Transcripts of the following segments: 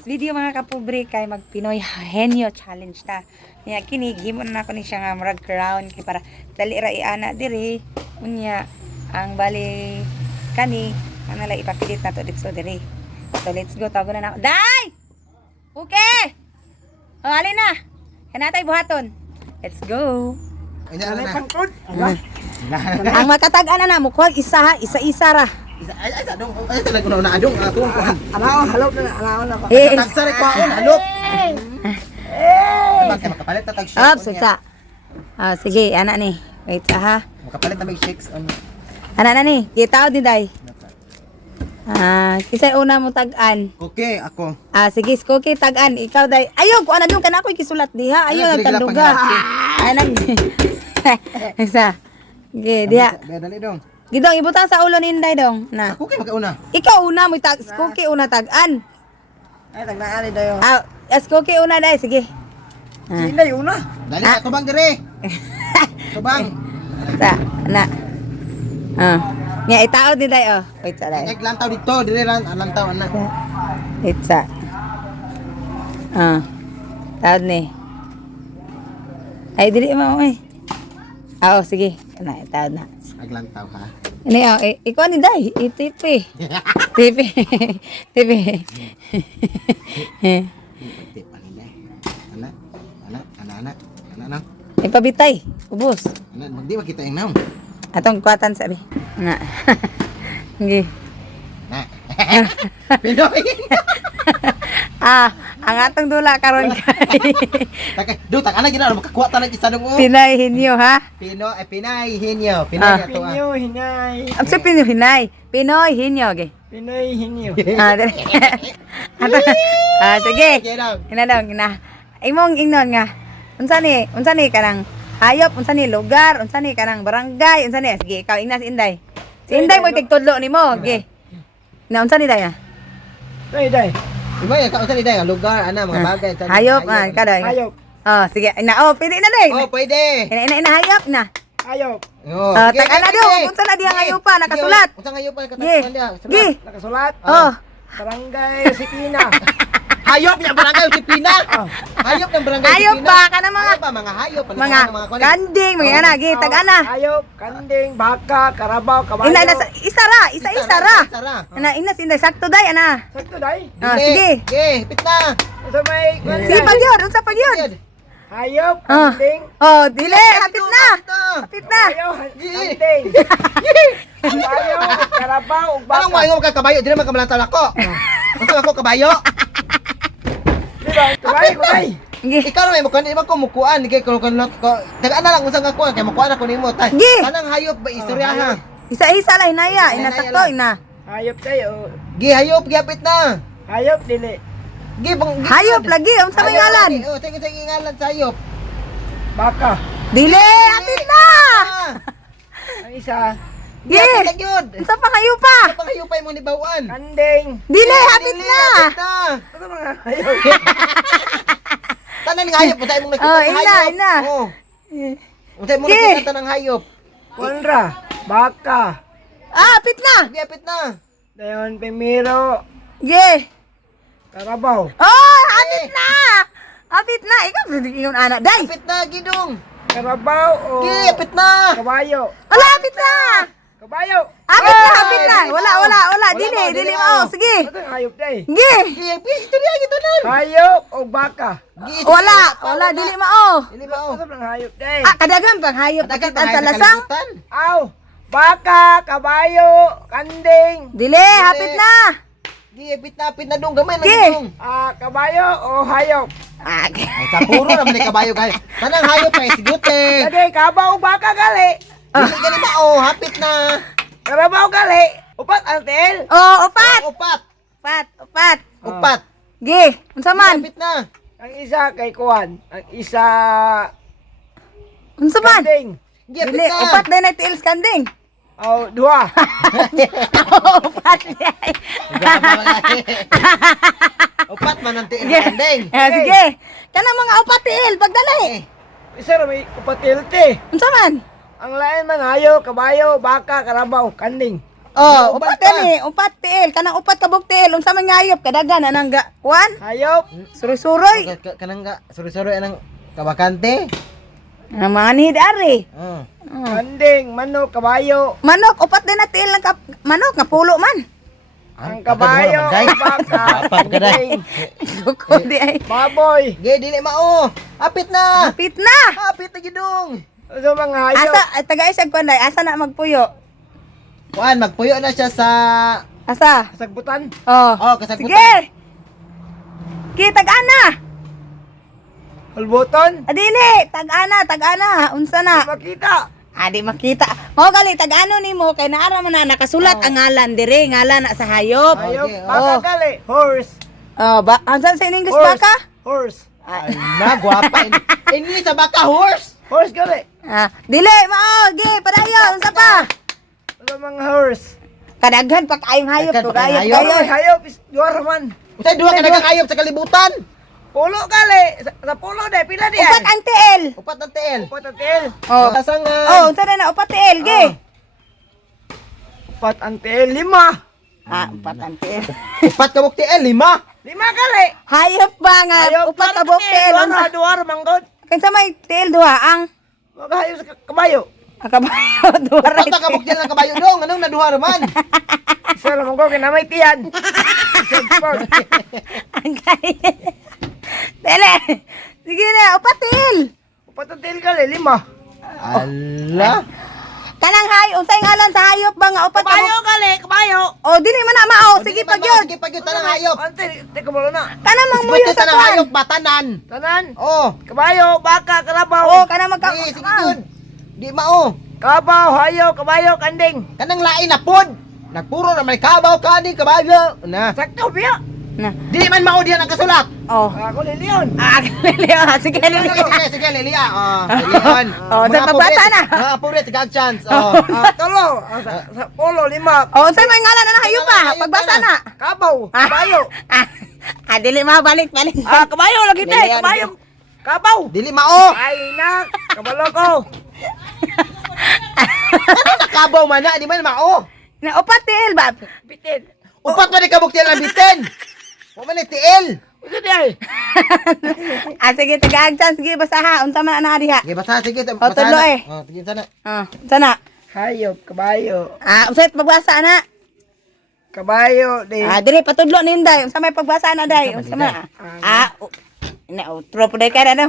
this video mga kapobre kay mag Pinoy Henyo Challenge ta. Nya kini gihimon na ko ni siya nga murag crown kay para dali ra iana diri. Unya ang bali kani ana la ipapilit na to dito diri. So let's go tago na ako. Day! Okay. Oh, alin na. Kanatay buhaton. Let's go. Ano na? Ang matatag-ana na mo kuwag isa ha, isa-isa ra. Ay sadong ay talaga na adong atong kuan. Alaon, halop na, alaon na. Tagsari kuan halop. Bakit makapalit ta tag shakes? Up, suka. Ah, sige, ana ni. Wait ha. Makapalit ta mag shakes on. Ana na ni. Gitaw di day. Ah, kisay una mo tag-an. Okay, ako. Ah, sige, Skoki tag-an. Ikaw day. Ayaw ko ana dong kana ko gisulat diha. Ayaw nagkanduga. Ay nag. Isa. Ge, diha. Dali dong. Gidong ibutang sa ulo ni Inday dong. Na. Ako kay magkauna. Ikaw una mo tag Skoki una tag-an. Ay, tagnaan ni dayo. Ah, Skoki una day, sige. Ah. Hindi, una. Dali ka tubang dire. Tubang. Sa na. Ah. Nya itaod ni day oh. Wait sa day. Ay lantaw dito, dire lang taw anak. Wait sa. Ah. Taod ni. Ay dili mo oy. Ah, oh, sige. Na taod na. Aglantaw ha. Ini oh, ikaw ni day, itipi. Tipi. Tipi. Tip ani. Anak. Ipabitay, ubos. Anak, magdi makita ing naon. Atong kuwatan sabi. Na. Ngi. Na. Pinoy. Ah, ang atong dula karon kay Tak ana gina makakuha ta ng isa dong. Pinay Henyo ha. Pinay hinyo. Pinay ato. Pinyo, hinay. Ang sa Pinoy Hinay. Pinoy Henyo ge. Pinoy, hinyo. Ah, dali. Ah, sige. Okay daw. Ina daw, ina. Imong ingnon nga. Unsa ni kanang hayop, unsa ni lugar, unsa ni kanang barangay, unsa ni? Sige, ikaw ingna si Inday. Si Inday mo tigtudlo nimo, ge. Na unsa ni day? Day. Iba ya ka usan iday lugar ana mga bagay ta. Hayop man kada. Hayop. Oh, sige. Ina, oh, pili na day. Oh, pwede. Ina hayop na. Hayop. Oh. Ah, tag ana do, unsa na diha hayop pa nakasulat? Unsa hayop pa Ge. nakasulat dia? Ge. Nakasulat. Oh. Barangay Sikina. Hayop niya barangay Sipina. Hayop ng barangay Hayop Sipina. ba kana mga mga hayop mga kanding, mga ana, ge, tag ana. Hayop, kanding, baka, karabaw, kabayo. Ina isa ra. Sara. Ina si Inday sakto day ana. Sakto, day. Ah, sige. Ge, pitna. Ito may... Sige pa gyud, unsa pa gyud? Hayop, Ah. kanding, Oh, dili, hapit na. Hapit na. kabayo, kanding. Kabayo, karabaw, ug Anong baka. mayo ka kabayo? Di naman kamalantaw ako. Unsa ako kabayo? Diba? Kabayo, kulay. Ge. Ikaw na may mukuan, di ba ko mukuan? Ge, ko tagaan na lang unsa nga kuan kay mukuan ako nimo tay. Ge. Kanang hayop ba istorya ha? Isa-isa la hinaya, ina Hinaya sakto lang. ina. Hayop tayo. Gi hayop gyapit na. Hayop, dili. Gi bang Hayop lagi, unsa may ngalan? Oh, tingin ngalan sa hayop. Baka. Dili, hapit na. Ang isa, Ge. Gyapit na gyud. Unsa pa kayo pa? Sa hayopay mo ni bawaan. kanding. Dili, hapit Dili, na. hapit na. Ano mga hayop? Tanan ng hayop, unsa imong nakita Oh, ng ina, hayop? ina. Oh. Unsa imong Ge. nakita ng hayop? Konra, baka. Ah, hapit na. Gyapit na. Dayon, pimiro, Ge. karabaw. Oh, hapit na. Hapit na. Ikaw ingon ana, day. Gyapit na gidong. Karabaw o Gi, gyapit na. kabayo. Ala, hapit na. Kabayo. Hapit na, hapit na. Ay, Wala. Wala Dili, mo, dili dili mo. mo. Sige. Ano ang hayop day? Ge. Gi, istorya gito nun. Hayop o baka. Gi, istorya pa, Wala, dili mo. Dili ba oh. Ano ang hayop day? Ah, kadagan pang hayop Dagat pakitan sa lasang. Aw, baka, kabayo, kanding. Dili, hapit na. Gi, pit na dong gamay na Gi. gidong. Kabayo o hayop. Ah, Ay, kapuro naman ni kabayo kay. Tanang hayop pa isiguti. Lagay, kabaw o baka gali. Dili gani ba oh, hapit na. Karabaw gali. Upat antel. oh, upat. Upat. Upat. Upat. Ge, unsa man? Hapit na. Ang isa kay Kuan. Ang isa Unsa man? kanding. Gi, hapit Dili, na. upat din na tiils kanding. O, dua. Upat day. Upat man ang tiil kanding. Sige. Kanang mga upat tiil pagdali. Isa ra may upatilte. Unsa man? Ang lain man hayo, kabayo, baka, karabaw, kanding. Oh, Upat upat ni, upat tiil, kanang upat kabog tiil, unsa man ngayop kadagan anang ga kuan? Hayop. Suroy-suroy. Kanang ga, suri-suri anang kabakante. Ang manid ari. Kanding, manok, kabayo. Manok, upat din na tiil ng manok nga pulo man. Ang kabayo, baka, Apap ka day. kanding, Duko di ay. baboy. Ge, dili mao. Apit na. Kapit na. Apit na gidong. Sa mga hayop. Asa taga-isag kuan day, asa na magpuyo? Kuan, magpuyo na siya sa... Asa? Sagbutan. Oh. Oh, kasagbutan. Sige. Sige, tag-ana. Hulbuton. Adili, tag-ana, unsa na? Makita. Adi makita. Mo gali tag-ano nimo kay naara man na nakasulat ang ngalan dire, ngalan na sa hayop. Hayop. Okay, Baka oh. gali. Horse. Oh, ba ansan sa English Horse. baka? Horse. Ay, na, guwapa. English sa baka, horse. Horse gali. Dili mao, gi padayon unsa pa? Sa mga horse. Kadaghan pa kayong hayop Daghan to pa kayong gayop. hayop. Hayop. Hayop is duwar man. Usay duha ka nagkakayop sa kalibutan. Pulo gali. Sa pulo de pila di Upat ang tiil. Upat ng tiil. Upat ang tiil. Oh. Kasangan. Oh, unsa na upat tiil gi? Upat ang tiil. 5. Upat ang tiil. Upat kabuk tiil, 5. 5 gali. Hayop ba nga upat ka bok tiil unsa? Duwar manggod. Kinsa may tiil duha ang Magahayop sa kabayo. kabayo duha Upat right. na kabuk tiil ng kabayo dong. Anong naduha naman? Isa lang ko kinamay tiyan. Ang kaya. Dele. Sige na, upat tiil. Upat ang tiil gali. 5. Ala. Kanang unsay ngalan sa hayop ba nga upat ka Kabayo bok? gali. Kabayo. Oh, dili man na mao. Sige pag yun. Sige pag yun, tanang hayop. Ante, di ko na. Kana mang Isbuti muyo sa tanang kwan. hayop, batanan. Tanan. Oh. Kabayo, baka, karabaw. Oh, kana magka. Sige, sige yun. Di mao. Kabaw, hayo, kabayo, kanding. Kanang lain na pod. Nagpuro na may kabaw, kaning, kabayo. Na. Sakto biya. Na. Di man mao diyan ang kasulat. Oh. Ako liliyon. Leleo. Sige, Sige, Leleo. sige, sige, Lilia. Oh, Lilian. Oh, sa pagbasa na. Mga purit, gag chance. Oh. Tolo. Sa polo, 5. Oh, unsay may ngalan na hayop pa? Pagbasa na. Kabaw, kabayo. Dili balik. Kabayo, lagi tayo, Liliyon. kabayo. Kabaw. Dili mao. Ay, nak. Kabalo ko. Ano nakabaw man na, di man mao. Na upat tiil ba? Bitin. Upat man ni kabuk tiil ang bitin. Wa man ni tiil. Ito di ay. Sige, taga-agtan. Sige, basaha. Unsa man ana diha? Okay, basa, sige. Oh, tulo eh. Oh, tingin sana. Sana. Hayop, kabayo. Usay pagbasa na. Kabayo, di. Dili patudlo ninday. Unsa may pagbasa na day? Unsa man? Outro po day ka na no?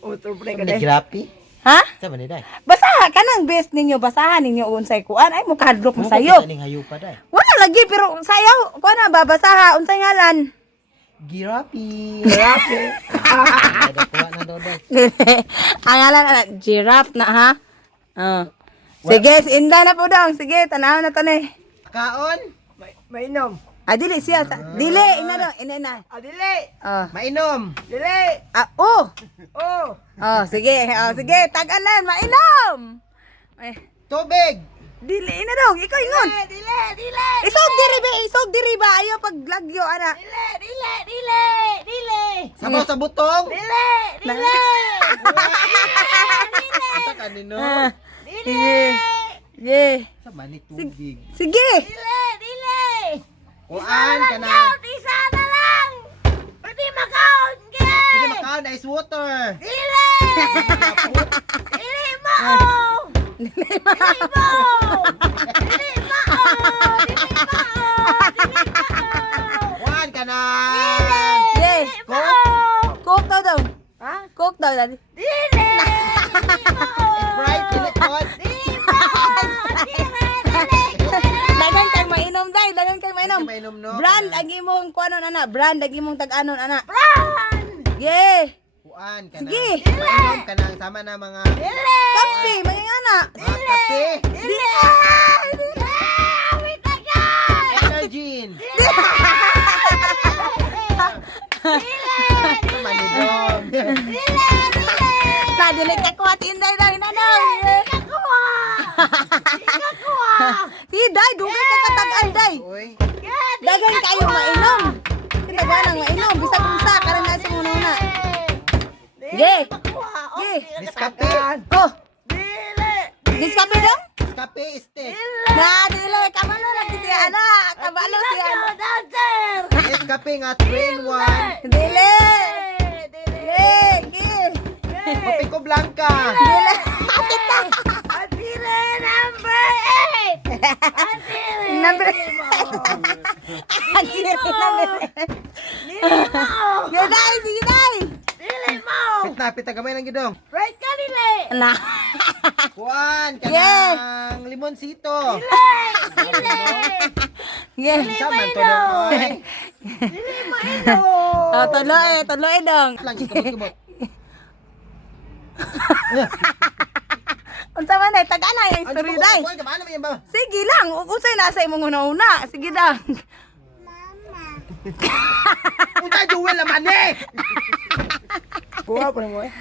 Utro pre ka Ni di. grapi. Ha? Sa man ni dai. Basaha kanang best ninyo, basahan ninyo unsay kuan ay mo kadlok mo sayo. Ning hayupa dai. Wala lagi pero sayaw kuan na ba basaha unsay ngalan? Girapi. Grabe. Ada kuha na daw dai. Ang ngalan ana giraffe na ha. Sige, inday na po daw. Sige, tanaw na to ni. Kaon. Mainom. Dili siya. Dili, ina daw, ina. Adili. Mainom. Dili. Oh. Oh. Sige. Sige, tag-anan, mainom. Tubig. Dili, ina daw, ikaw ingon. Dili. Isog diri ba? Ayaw pag lagyo, ana. Dili. Sabaw sa butong. Dili. Asa kanino? Sige. Sa mani tubig. Sige. Dili. Kuan ka na. Isa na lang. Pwede makaon ka. Pwede makaon ice water. Dili. Dili mo. Dili mo. Kuan ka na. Sige. Coke. Coke daw. Ha? Coke daw, dali. Dili. Sprite. Dili kuan. Dagan kay mainom, day. Dagan kay mainom. Mainom no. Brand ang imong kuanon ana. Brand ang imong tag-anon ana. Brand. Sige. Kuan ka na. Sige. Mainom ka na sama na mga Kape, may ana. kape. Dili. Wait Energin. Manidong. Dili ka kuha tinday day nanong. Si day, dugay ka katag-an day. Uy. Dagan kayo mainom. Dagan ang mainom bisag unsa karon na sa una. Ge. Ge. Diskape. Oh, Dili. diskape daw? kape, steak. Na, dili, kabalo lang si anak. Kabalo si anak. Dancer! Yes, kape nga 3 in 1. Dili. Dili. Kopi ko blanca. Dili. Atire number 8! Atire! Number. Dili mo! Yo, dai, sige dai. Dili mo! Pit na gamay lang gidong. Right ka dili! Na. Kuan Yes. kanang limonsito. Dili! Yeah. Sama to dong. Dili mo ino! Oh, tuloy dong. Lang ikot-ikot. Unsa man ay tagana yung story dai. Kuan ka paano yan ba? Sige lang, usay na sa imong una-una. Sige dang. Unta duwel naman eh. Kuha pa mo eh.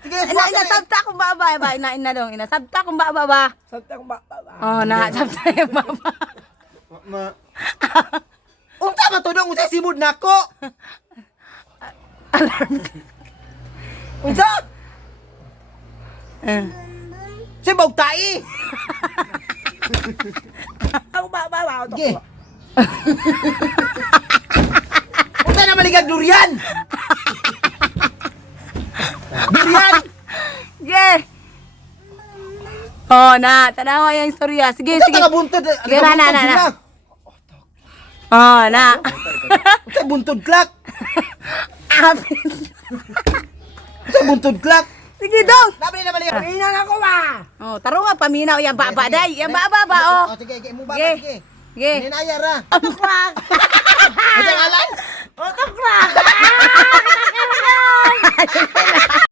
Sige, Inasabta kung baba ba? Ina dong. Inasabta kung baba ba? Sabta kong ba? Oh, na-sabta yung baba. Ma. Unta man to dong usay simud nako. Unsa? Si bawtai. Ako ba? Ge. Unsa na maligag durian? Durian. Yeah. Oh, tanawa yung istorya. Sige, Unsa sige. taga buntod? Sige, na. Oh, na. Unsa buntod clock? Apit. Unsa buntod clock? Sige dong. Labi na maligag. Tingnan ako ba? Oh, taro nga paminaw yung baba day. Yung baba ba oh. Sige, mo baba Sige. sige. Sige. Ninaya ra. Tukrak! Unsa ngalan? Tukrak!